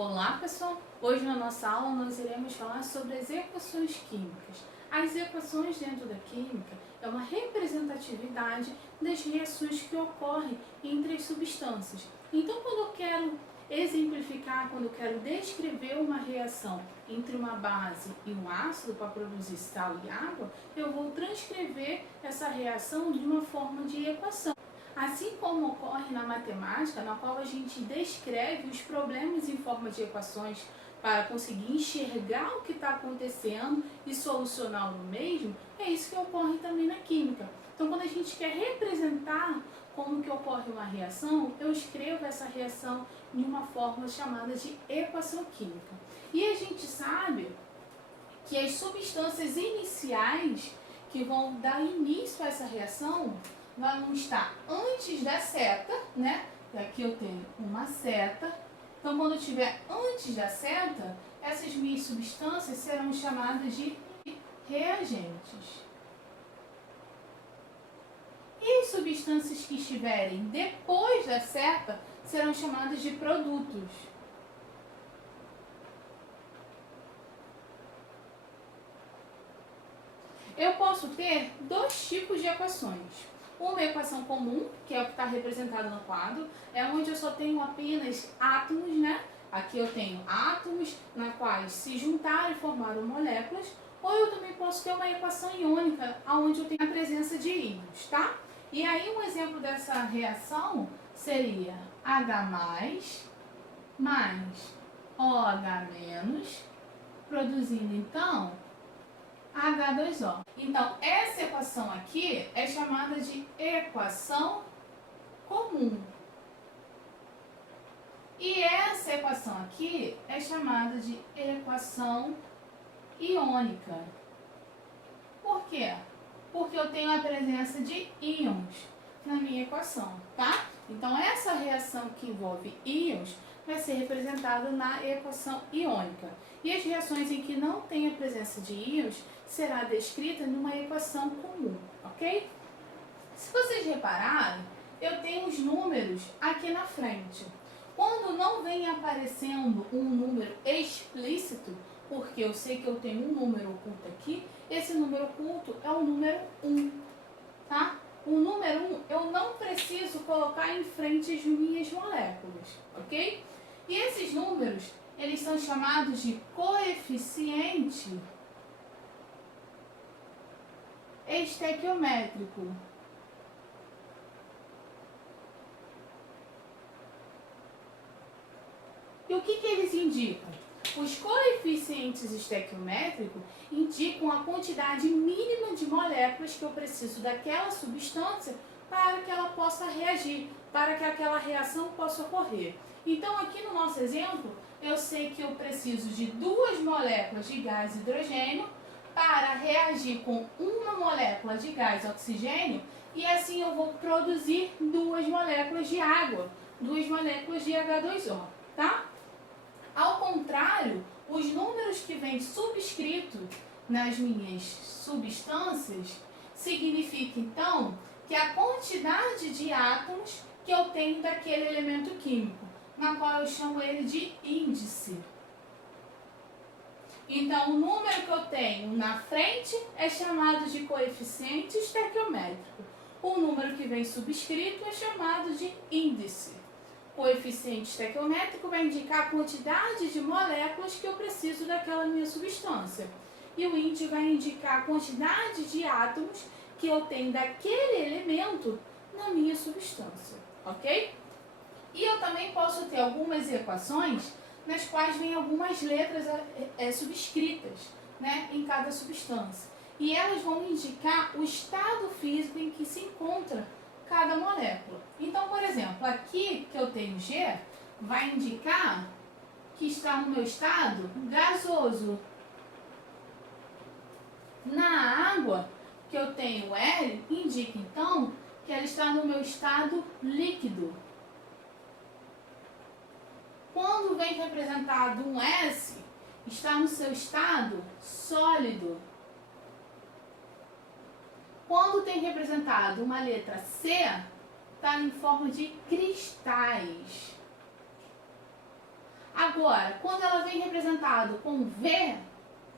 Olá pessoal, hoje na nossa aula nós iremos falar sobre as equações químicas. As equações dentro da química é uma representatividade das reações que ocorrem entre as substâncias. Então quando eu quero exemplificar, quando eu quero descrever uma reação entre uma base e um ácido para produzir sal e água, eu vou transcrever essa reação de uma forma de equação. Assim como ocorre na matemática, na qual a gente descreve os problemas em forma de equações para conseguir enxergar o que está acontecendo e solucionar o mesmo, é isso que ocorre também na química. Então, quando a gente quer representar como que ocorre uma reação, eu escrevo essa reação de uma forma chamada de equação química. E a gente sabe que as substâncias iniciais que vão dar início a essa reação vão estar antes da seta, né? Aqui eu tenho uma seta. Então, quando eu estiver antes da seta, essas minhas substâncias serão chamadas de reagentes. E as substâncias que estiverem depois da seta serão chamadas de produtos. Eu posso ter dois tipos de equações. Uma equação comum, que é o que está representado no quadro, é onde eu só tenho apenas átomos, né? Aqui eu tenho átomos na quais se juntaram e formaram moléculas, ou eu também posso ter uma equação iônica, onde eu tenho a presença de íons, tá? E aí um exemplo dessa reação seria H+, mais OH-, produzindo então H2O. Então, essa equação aqui é chamada de equação comum. E essa equação aqui é chamada de equação iônica. Por quê? Porque eu tenho a presença de íons na minha equação, tá? Então, essa reação que envolve íons vai ser representada na equação iônica. E as reações em que não tem a presença de íons será descrita numa equação comum, ok? Se vocês repararem, eu tenho os números aqui na frente. Quando não vem aparecendo um número explícito, porque eu sei que eu tenho um número oculto aqui, esse número oculto é o número 1, tá? O número 1 eu não preciso colocar em frente as minhas moléculas, ok? E esses números, eles são chamados de coeficiente estequiométrico. E o que eles indicam? Os coeficientes estequiométricos indicam a quantidade mínima de moléculas que eu preciso daquela substância para que ela possa reagir, para que aquela reação possa ocorrer. Então, aqui no nosso exemplo, eu sei que eu preciso de 2 moléculas de gás hidrogênio para reagir com uma molécula de gás oxigênio e assim eu vou produzir 2 moléculas de água, 2 moléculas de H2O, tá? Ao contrário, os números que vêm subscritos nas minhas substâncias significa então que a quantidade de átomos que eu tenho daquele elemento químico, na qual eu chamo ele de índice. Então, o número que eu tenho na frente é chamado de coeficiente estequiométrico. O número que vem subscrito é chamado de índice. O coeficiente estequiométrico vai indicar a quantidade de moléculas que eu preciso daquela minha substância. E o índice vai indicar a quantidade de átomos que eu tenho daquele elemento na minha substância, ok? E eu também posso ter algumas equações nas quais vem algumas letras subscritas, né, em cada substância. E elas vão indicar o estado físico em que se encontra cada molécula. Então, por exemplo, aqui que eu tenho G, vai indicar que está no meu estado gasoso. Na água, que eu tenho L, indica então que ela está no meu estado líquido. Quando vem representado um S, está no seu estado sólido. Quando tem representado uma letra C, está em forma de cristais. Agora, quando ela vem representada com V,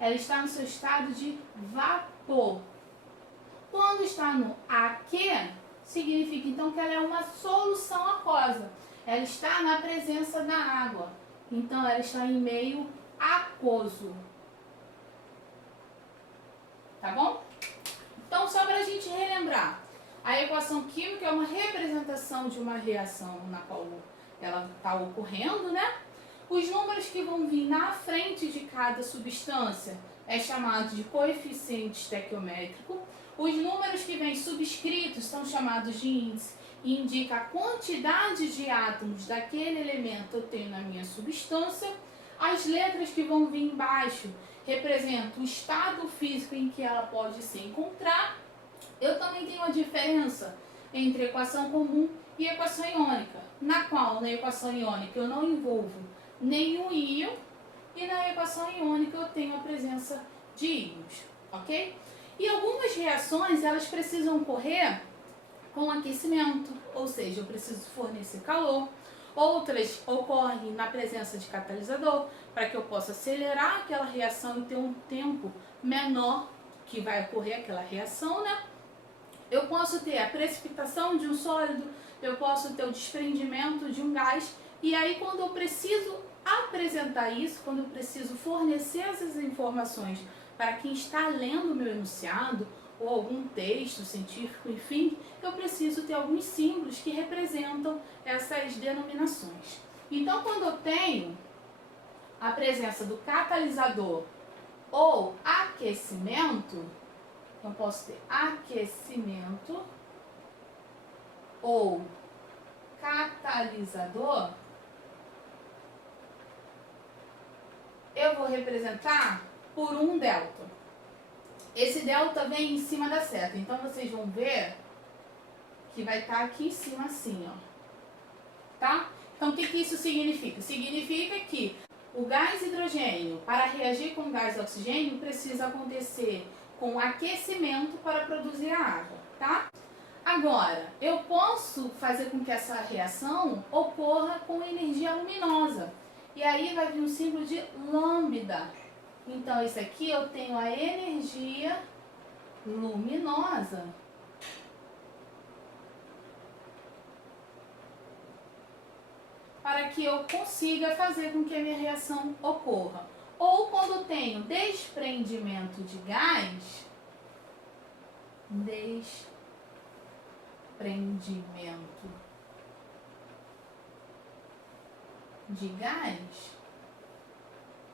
ela está no seu estado de vapor. Quando está no aqui, significa então que ela é uma solução aquosa. Ela está na presença da água. Então ela está em meio aquoso. Tá bom? Então, só para a gente relembrar, a equação química é uma representação de uma reação na qual ela está ocorrendo, né? Os números que vão vir na frente de cada substância é chamado de coeficiente estequiométrico. Os números que vêm subscritos são chamados de índice e indica a quantidade de átomos daquele elemento que eu tenho na minha substância. As letras que vão vir embaixo representam o estado físico em que ela pode se encontrar. Eu também tenho a diferença entre equação comum e equação iônica, na qual na equação iônica eu não envolvo nenhum íon e na equação iônica eu tenho a presença de íons, ok? E algumas reações elas precisam ocorrer com aquecimento, ou seja, eu preciso fornecer calor. Outras ocorrem na presença de catalisador, para que eu possa acelerar aquela reação e ter um tempo menor que vai ocorrer aquela reação, né? Eu posso ter a precipitação de um sólido, eu posso ter o desprendimento de um gás, e aí quando eu preciso apresentar isso, quando eu preciso fornecer essas informações para quem está lendo o meu enunciado, ou algum texto científico, enfim, eu preciso ter alguns símbolos que representam essas denominações. Então, quando eu tenho a presença do catalisador ou aquecimento, eu posso ter aquecimento ou catalisador, eu vou representar por um delta. Esse delta vem em cima da seta, então vocês vão ver que vai estar aqui em cima assim, ó. Tá? Então o que isso significa? Significa que o gás hidrogênio, para reagir com o gás oxigênio, precisa acontecer com aquecimento para produzir a água, tá? Agora, eu posso fazer com que essa reação ocorra com energia luminosa. E aí vai vir um símbolo de lambda. Então, esse aqui eu tenho a energia luminosa. Para que eu consiga fazer com que a minha reação ocorra. Ou quando eu tenho desprendimento de gás,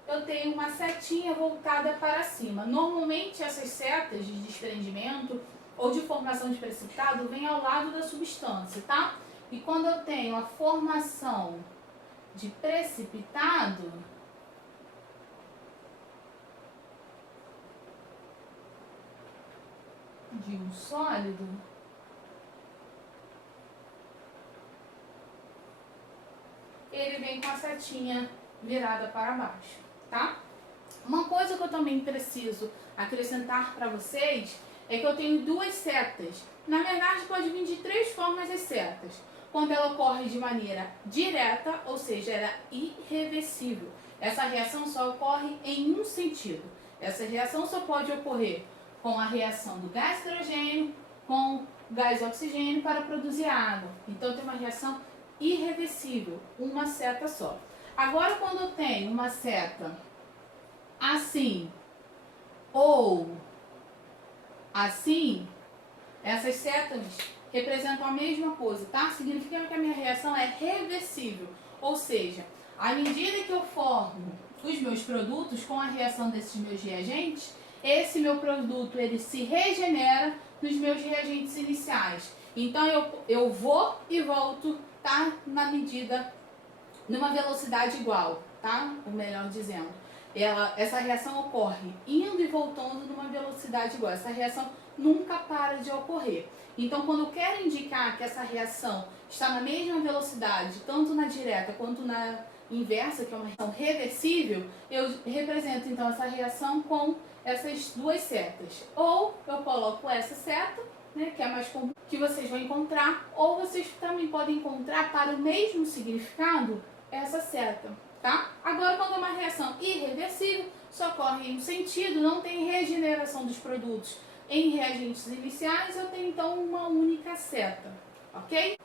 eu tenho uma setinha voltada para cima. Normalmente essas setas de desprendimento ou de formação de precipitado vêm ao lado da substância, tá? E quando eu tenho a formação de precipitado, de um sólido, ele vem com a setinha virada para baixo, tá? Uma coisa que eu também preciso acrescentar para vocês é que eu tenho duas setas. Na verdade, pode vir de três formas as setas. Quando ela ocorre de maneira direta, ou seja, ela é irreversível. Essa reação só ocorre em um sentido. Essa reação só pode ocorrer com a reação do gás hidrogênio com o gás oxigênio para produzir água. Então, tem uma reação irreversível, uma seta só. Agora, quando eu tenho uma seta assim ou assim, essas setas representam a mesma coisa, tá? Significa que a minha reação é reversível, ou seja, à medida que eu formo os meus produtos com a reação desses meus reagentes, esse meu produto ele se regenera nos meus reagentes iniciais. Então eu vou e volto, tá? Na medida, numa velocidade igual, tá? Ou melhor dizendo, essa reação ocorre indo e voltando numa velocidade igual. Essa reação nunca para de ocorrer. Então, quando eu quero indicar que essa reação está na mesma velocidade, tanto na direta quanto na inversa, que é uma reação reversível, eu represento então essa reação com essas duas setas. Ou eu coloco essa seta, né, que é a mais comum, que vocês vão encontrar, ou vocês também podem encontrar para o mesmo significado essa seta. tá? Agora, quando é uma reação irreversível, só ocorre em um sentido, não tem regeneração dos produtos em reagentes iniciais, eu tenho então uma única seta, ok?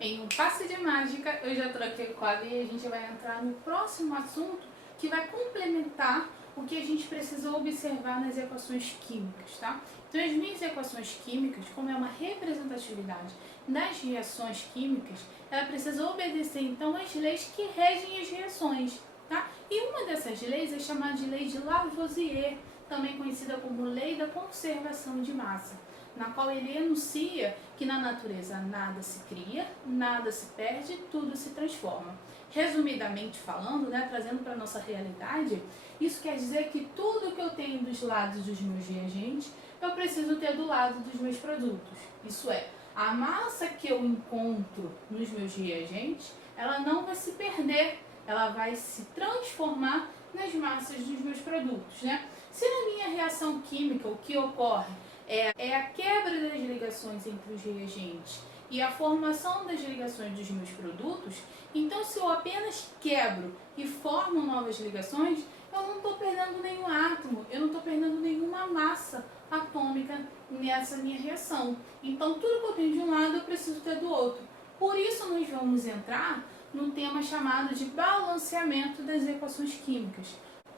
Em um passe de mágica, eu já troquei o quadro e a gente vai entrar no próximo assunto que vai complementar o que a gente precisa observar nas equações químicas, tá? Então, as minhas equações químicas, como é uma representatividade das reações químicas, ela precisa obedecer, então, às leis que regem as reações, tá? E uma dessas leis é chamada de lei de Lavoisier, também conhecida como lei da conservação de massa, na qual ele enuncia que na natureza nada se cria, nada se perde, tudo se transforma. Resumidamente falando, né, trazendo para a nossa realidade, isso quer dizer que tudo que eu tenho dos lados dos meus reagentes, eu preciso ter do lado dos meus produtos. Isso é, a massa que eu encontro nos meus reagentes, ela não vai se perder, ela vai se transformar nas massas dos meus produtos, né? Se na minha reação química o que ocorre é a quebra das ligações entre os reagentes e a formação das ligações dos meus produtos, então se eu apenas quebro e formo novas ligações, eu não estou perdendo nenhum átomo, eu não estou perdendo nenhuma massa atômica nessa minha reação. Então tudo que eu tenho de um lado eu preciso ter do outro. Por isso nós vamos entrar num tema chamado de balanceamento das equações químicas.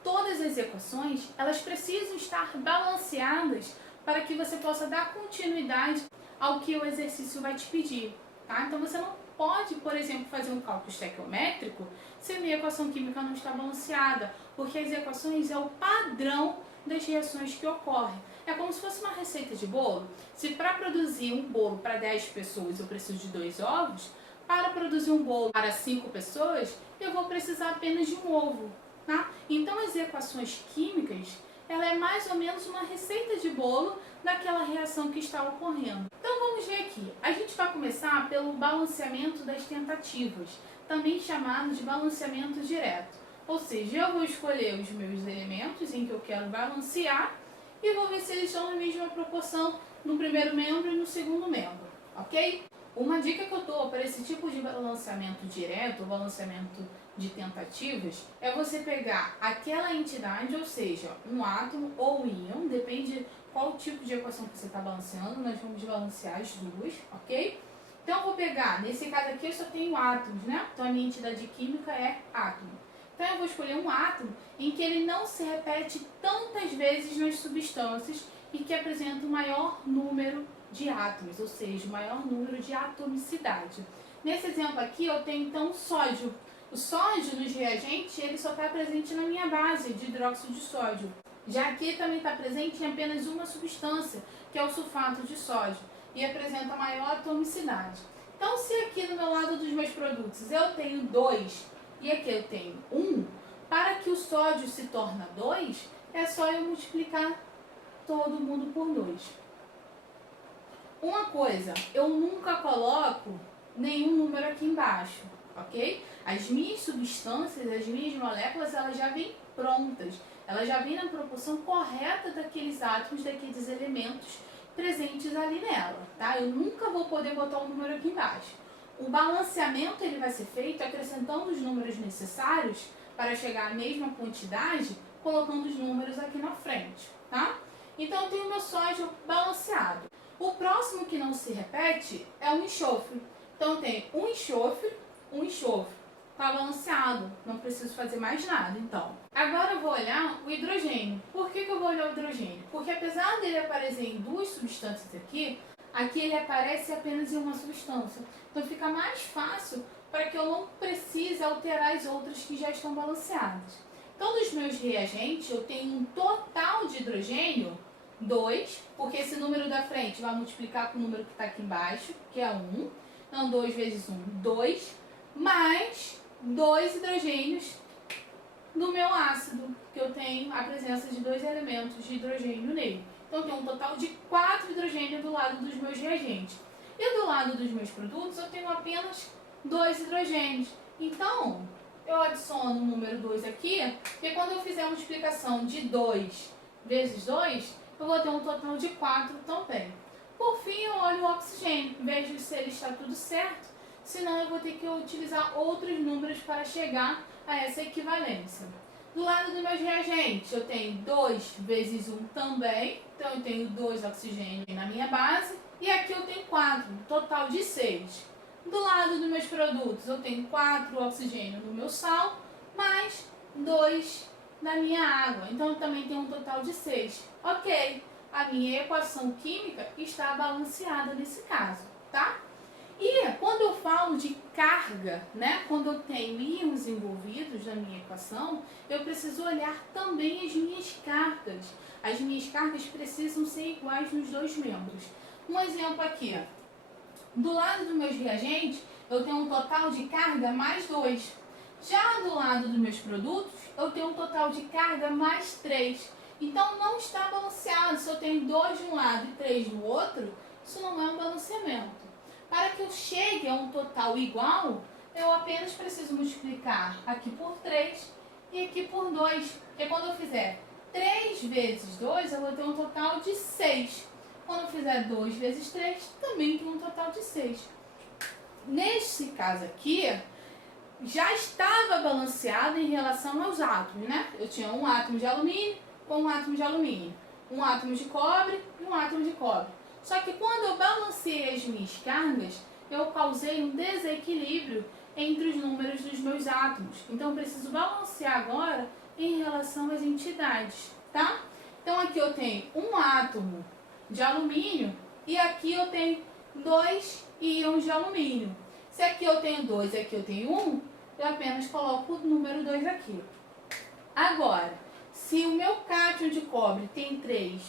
Todas as equações, elas precisam estar balanceadas para que você possa dar continuidade ao que o exercício vai te pedir, tá? Então você não pode, por exemplo, fazer um cálculo estequiométrico se a minha equação química não está balanceada, porque as equações é o padrão das reações que ocorrem. É como se fosse uma receita de bolo. Se para produzir um bolo para 10 pessoas eu preciso de 2 ovos, para produzir um bolo para 5 pessoas, eu vou precisar apenas de um ovo, tá? Então as equações químicas, ela é mais ou menos uma receita de bolo daquela reação que está ocorrendo. Então vamos ver aqui. A gente vai começar pelo balanceamento das tentativas, também chamado de balanceamento direto. Ou seja, eu vou escolher os meus elementos em que eu quero balancear e vou ver se eles estão na mesma proporção no primeiro membro e no segundo membro, ok? Uma dica que eu dou para esse tipo de balanceamento direto, balanceamento de tentativas, é você pegar aquela entidade, ou seja, um átomo ou um íon, depende qual tipo de equação que você está balanceando, nós vamos balancear as duas, ok? Então eu vou pegar, nesse caso aqui eu só tenho átomos, né? Então a minha entidade química é átomo. Então eu vou escolher um átomo em que ele não se repete tantas vezes nas substâncias e que apresenta o maior número de átomos, ou seja, o maior número de atomicidade. Nesse exemplo aqui eu tenho então o sódio. O sódio nos reagentes ele só está presente na minha base de hidróxido de sódio. Já aqui também está presente em apenas uma substância, que é o sulfato de sódio, e apresenta maior atomicidade. Então se aqui no meu lado dos meus produtos eu tenho 2 e aqui eu tenho 1, para que o sódio se torne 2, é só eu multiplicar todo mundo por 2. Uma coisa, eu nunca coloco nenhum número aqui embaixo, ok? As minhas substâncias, as minhas moléculas, elas já vêm prontas. Elas já vêm na proporção correta daqueles átomos, daqueles elementos presentes ali nela, tá? Eu nunca vou poder botar um número aqui embaixo. O balanceamento ele vai ser feito acrescentando os números necessários para chegar à mesma quantidade, colocando os números aqui na frente, tá? Então eu tenho o meu sódio balanceado. O próximo que não se repete é o enxofre. Então eu tenho um enxofre. Está balanceado, não preciso fazer mais nada, então. Agora eu vou olhar o hidrogênio. Por que eu vou olhar o hidrogênio? Porque apesar dele aparecer em 2 substâncias aqui ele aparece apenas em uma substância. Então fica mais fácil para que eu não precise alterar as outras que já estão balanceadas. Então dos meus reagentes eu tenho um total de hidrogênio 2, porque esse número da frente vai multiplicar com o número que está aqui embaixo, que é 1. Então 2 vezes 1, 2, mais 2 hidrogênios no meu ácido, que eu tenho a presença de 2 elementos de hidrogênio nele. Então eu tenho um total de 4 hidrogênios do lado dos meus reagentes. E do lado dos meus produtos eu tenho apenas 2 hidrogênios. Então eu adiciono o número 2 aqui, e quando eu fizer a multiplicação de 2 vezes 2, eu vou ter um total de 4 também. Por fim, eu olho o oxigênio, vejo se ele está tudo certo. senão eu vou ter que utilizar outros números para chegar a essa equivalência. Do lado dos meus reagentes, eu tenho 2 vezes 1 também, então eu tenho 2 oxigênios na minha base, e aqui eu tenho 4, um total de 6. Do lado dos meus produtos, eu tenho 4 oxigênios no meu sal, mais 2 na minha água, então eu também tenho um total de 6. Ok, a minha equação química está balanceada nesse caso, tá? E quando eu falo de carga, né, quando eu tenho íons envolvidos na minha equação, eu preciso olhar também as minhas cargas. As minhas cargas precisam ser iguais nos dois membros. Um exemplo aqui, do lado dos meus reagentes, eu tenho um total de carga mais 2. Já do lado dos meus produtos, eu tenho um total de carga mais 3. Então não está balanceado. Se eu tenho 2 de um lado e 3 do outro, isso não é um balanceamento. Para que eu chegue a um total igual, eu apenas preciso multiplicar aqui por 3 e aqui por 2. Porque quando eu fizer 3 vezes 2, eu vou ter um total de 6. Quando eu fizer 2 vezes 3, também tenho um total de 6. Nesse caso aqui, já estava balanceado em relação aos átomos, né? Eu tinha um átomo de alumínio com um átomo de alumínio, um átomo de cobre e um átomo de cobre. Só que quando eu balanceei as minhas cargas, eu causei um desequilíbrio entre os números dos meus átomos. Então eu preciso balancear agora em relação às entidades, tá? Então aqui eu tenho um átomo de alumínio e aqui eu tenho 2 íons de alumínio. Se aqui eu tenho 2 e aqui eu tenho 1, eu apenas coloco o número 2 aqui. Agora, se o meu cátion de cobre tem 3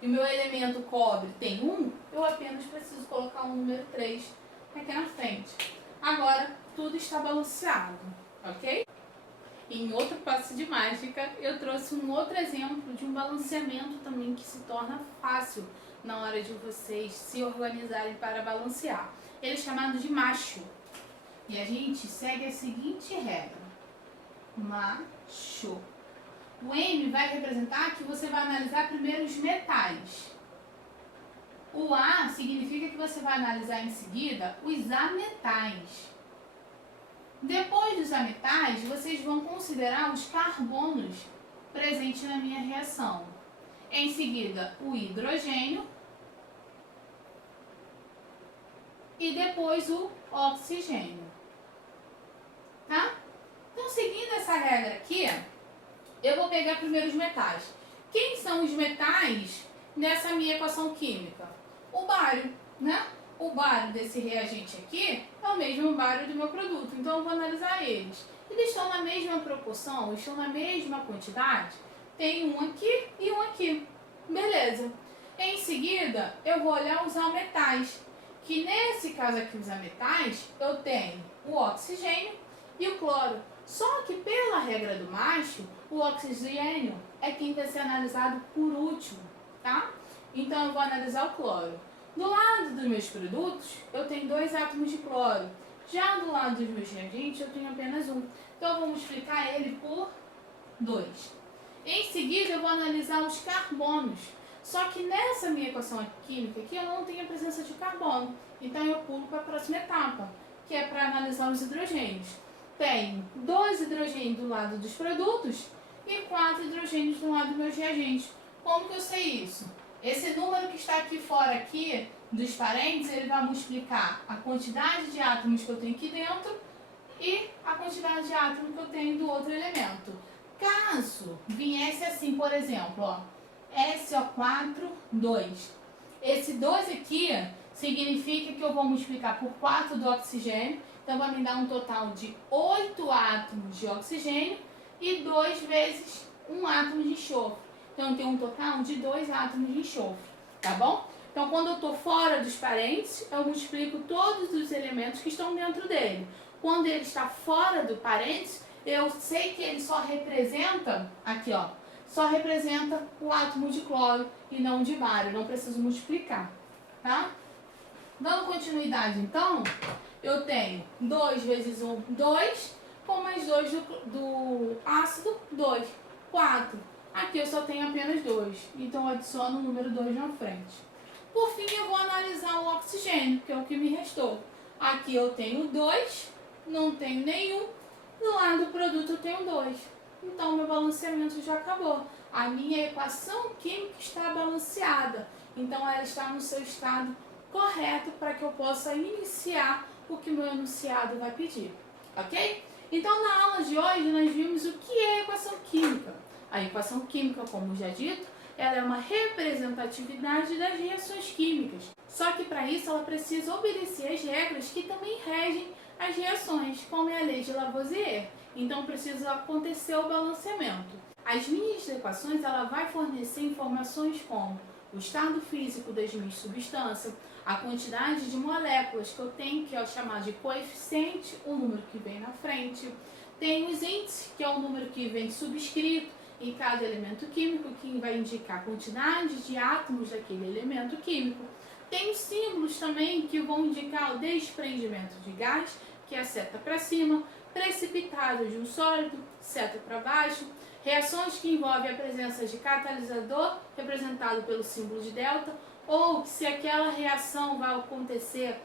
e o meu elemento cobre tem 1, eu apenas preciso colocar o número 3 aqui na frente. Agora, tudo está balanceado, ok? Em outro passo de mágica, eu trouxe um outro exemplo de um balanceamento também que se torna fácil na hora de vocês se organizarem para balancear. Ele é chamado de macho. E a gente segue a seguinte regra. Macho. O M vai representar que você vai analisar primeiro os metais. O A significa que você vai analisar em seguida os ametais. Depois dos ametais, vocês vão considerar os carbonos presentes na minha reação. Em seguida, o hidrogênio. E depois o oxigênio. Tá? Então, seguindo essa regra aqui, eu vou pegar primeiro os metais. Quem são os metais nessa minha equação química? O bário, né? O bário desse reagente aqui é o mesmo bário do meu produto. Então, eu vou analisar eles. Eles estão na mesma proporção, estão na mesma quantidade. Tem um aqui e um aqui. Beleza. Em seguida, eu vou olhar os ametais. Que nesse caso aqui, os ametais, eu tenho o oxigênio e o cloro. Só que pela regra do macho, o oxigênio é quem vai ser analisado por último, tá? Então eu vou analisar o cloro. Do lado dos meus produtos, eu tenho 2 átomos de cloro. Já do lado dos meus reagentes, eu tenho apenas um. Então eu vou multiplicar ele por 2. Em seguida, eu vou analisar os carbonos. Só que nessa minha equação química aqui, eu não tenho a presença de carbono. Então eu pulo para a próxima etapa, que é para analisar os hidrogênios. Tenho 2 hidrogênios do lado dos produtos e 4 hidrogênios do lado dos meus reagentes. Como que eu sei isso? Esse número que está aqui fora aqui, dos parênteses, ele vai multiplicar a quantidade de átomos que eu tenho aqui dentro e a quantidade de átomos que eu tenho do outro elemento. Caso viesse assim, por exemplo, ó, SO4, 2. Esse 2 aqui significa que eu vou multiplicar por 4 do oxigênio, então vai me dar um total de 8 átomos de oxigênio e 2 vezes 1 átomo de enxofre. Então eu tenho um total de 2 átomos de enxofre, tá bom? Então quando eu estou fora dos parênteses, eu multiplico todos os elementos que estão dentro dele. Quando ele está fora do parênteses, eu sei que ele só representa, aqui ó, só representa o átomo de cloro e não de bário, não preciso multiplicar, tá? Dando continuidade então, eu tenho 2 vezes 1, 2, com mais 2 do ácido, 2, 4. Aqui eu só tenho apenas 2, então eu adiciono o número 2 na frente. Por fim, eu vou analisar o oxigênio, que é o que me restou. Aqui eu tenho 2, não tenho nenhum. Do lado do produto eu tenho 2. Então, meu balanceamento já acabou. A minha equação química está balanceada. Então, ela está no seu estado correto para que eu possa iniciar o que meu enunciado vai pedir. Ok? Então, na aula de hoje, nós vimos o que é equação química. A equação química, como já dito, ela é uma representatividade das reações químicas. Só que para isso ela precisa obedecer às regras que também regem as reações, como é a lei de Lavoisier. Então precisa acontecer o balanceamento. As minhas equações ela vai fornecer informações como o estado físico das minhas substâncias, a quantidade de moléculas que eu tenho, que é o chamado de coeficiente, o número que vem na frente. Tem os índices, que é o número que vem subscrito em cada elemento químico, que vai indicar a quantidade de átomos daquele elemento químico. Tem os símbolos também, que vão indicar o desprendimento de gás, que é a seta para cima, precipitado de um sólido, seta para baixo, reações que envolvem a presença de catalisador, representado pelo símbolo de delta, ou se aquela reação vai acontecer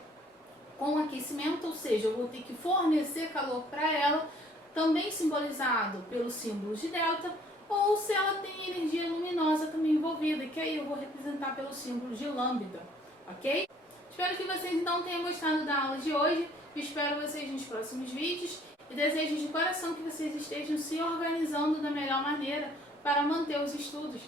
com aquecimento, ou seja, eu vou ter que fornecer calor para ela, também simbolizado pelo símbolo de delta, ou se ela tem energia luminosa também envolvida, que aí eu vou representar pelo símbolo de lambda, ok? Espero que vocês então tenham gostado da aula de hoje, espero vocês nos próximos vídeos e desejo de coração que vocês estejam se organizando da melhor maneira para manter os estudos.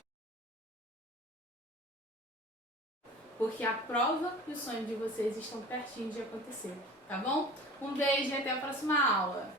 Porque a prova e o sonho de vocês estão pertinho de acontecer, tá bom? Um beijo e até a próxima aula!